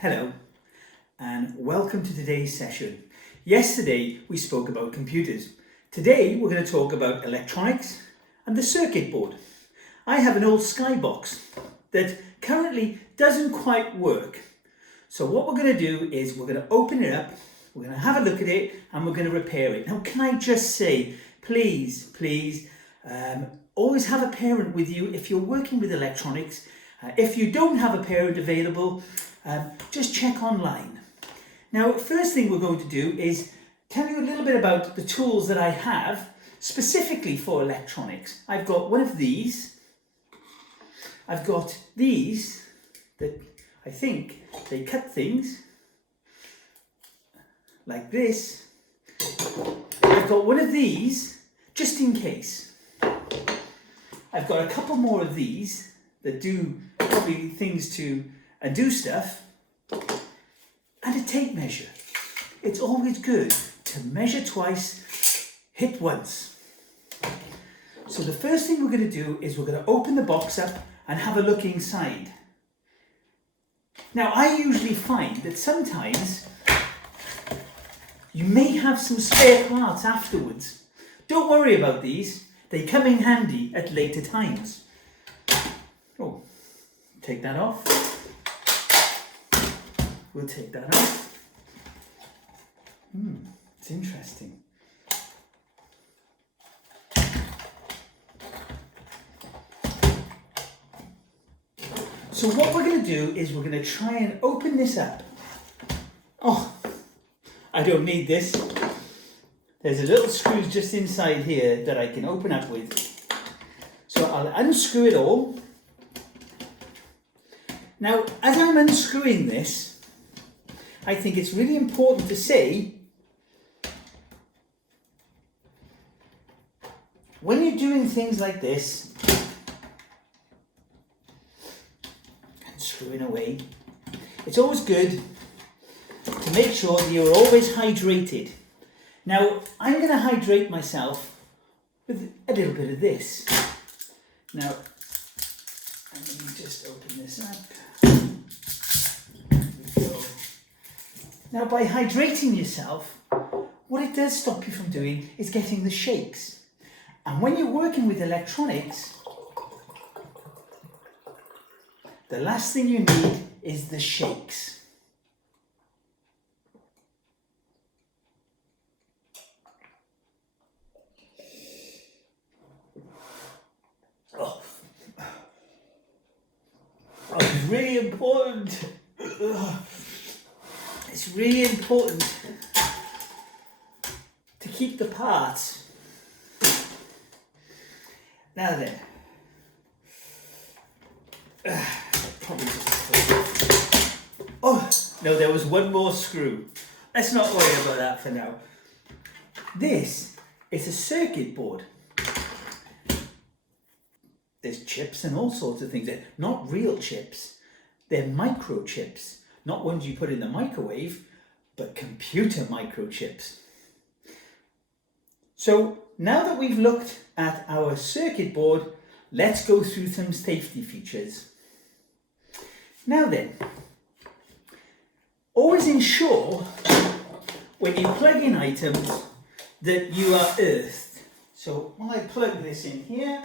Hello and welcome to today's session. Yesterday we spoke about computers. Today we're going to talk about electronics and the circuit board. I have an old Skybox that currently doesn't quite work. So what we're going to do is we're going to open it up, we're going to have a look at it and we're going to repair it. Now can I just say, please, always have a parent with you if you're working with electronics. If you don't have a parent available, just check online. Now, first thing we're going to do is tell you a little bit about the tools that I have specifically for electronics. I've got one of these. I've got these that I think they cut things like this. I've got one of these just in case. I've got a couple more of these that do probably things to do stuff, and a tape measure. It's always good to measure twice, hit once. So the first thing we're going to do is we're going to open the box up and have a look inside. Now I usually find that sometimes you may have some spare parts afterwards. Don't worry about these, they come in handy at later times. Oh, take that off. We'll take that off. It's interesting. So what we're going to do is we're going to try and open this up. Oh, I don't need this. There's a little screw just inside here that I can open up with. So I'll unscrew it all. Now, as I'm unscrewing this, I think it's really important to say, when you're doing things like this, and screwing away, it's always good to make sure that you're always hydrated. Now, I'm going to hydrate myself with a little bit of this. Now, let me just open this up. Now, by hydrating yourself, what it does stop you from doing is getting the shakes. And when you're working with electronics, the last thing you need is the shakes. Oh, it's really important. It's really important to keep the parts. Now then, oh no, there was one more screw. Let's not worry about that for now. This is a circuit board. There's chips and all sorts of things. They're not real chips, they're microchips. Not ones you put in the microwave, but computer microchips. So now that we've looked at our circuit board, let's go through some safety features. Now then, always ensure when you plug in items that you are earthed. So when I plug this in here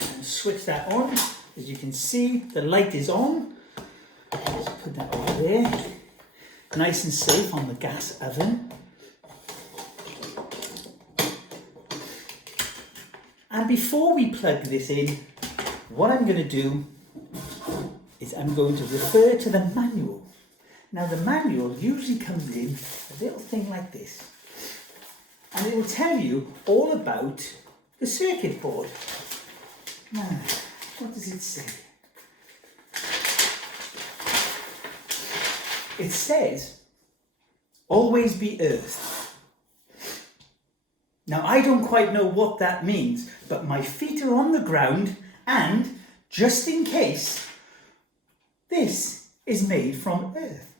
and switch that on, as you can see, the light is on. Just put that over there, nice and safe on the gas oven. And before we plug this in, what I'm going to do is I'm going to refer to the manual. Now the manual usually comes in a little thing like this, and it will tell you all about the circuit board. Now, what does it say? It says, always be earthed. Now, I don't quite know what that means, but my feet are on the ground and, just in case, this is made from earth.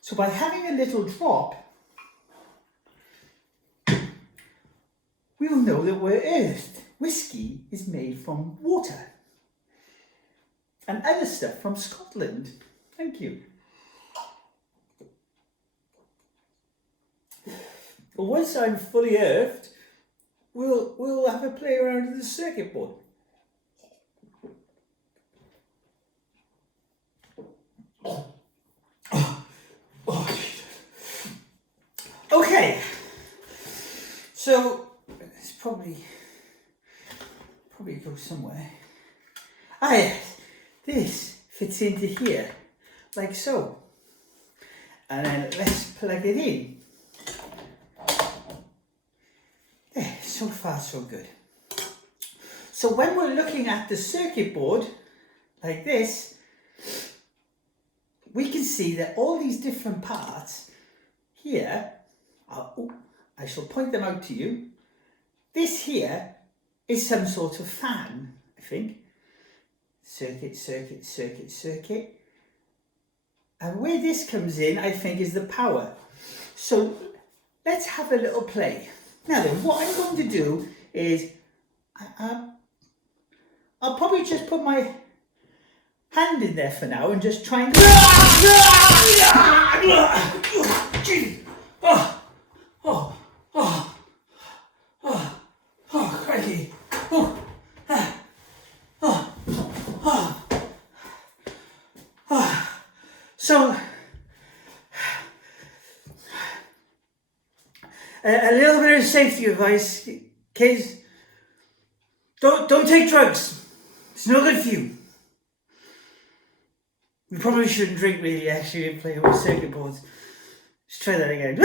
So by having a little drop, we'll know that we're earthed. Whiskey is made from water. and other stuff from Scotland. Thank you. But once I'm fully earthed, we'll have a play around with the circuit board. Okay, so it's probably go somewhere. This fits into here, like so. And then let's plug it in. There, so far so good. So when we're looking at the circuit board, like this, we can see that all these different parts here, I shall point them out to you. This here is some sort of fan, I think. Circuit, circuit, circuit, circuit. And where this comes in, I think, is the power. So let's have a little play. Now then, what I'm going to do is, I'll probably just put my hand in there for now and just try and... Crikey. So, a little bit of safety advice, kids. Don't take drugs. It's no good for you. You probably shouldn't drink really, actually, and play with circuit boards. Let's try that again.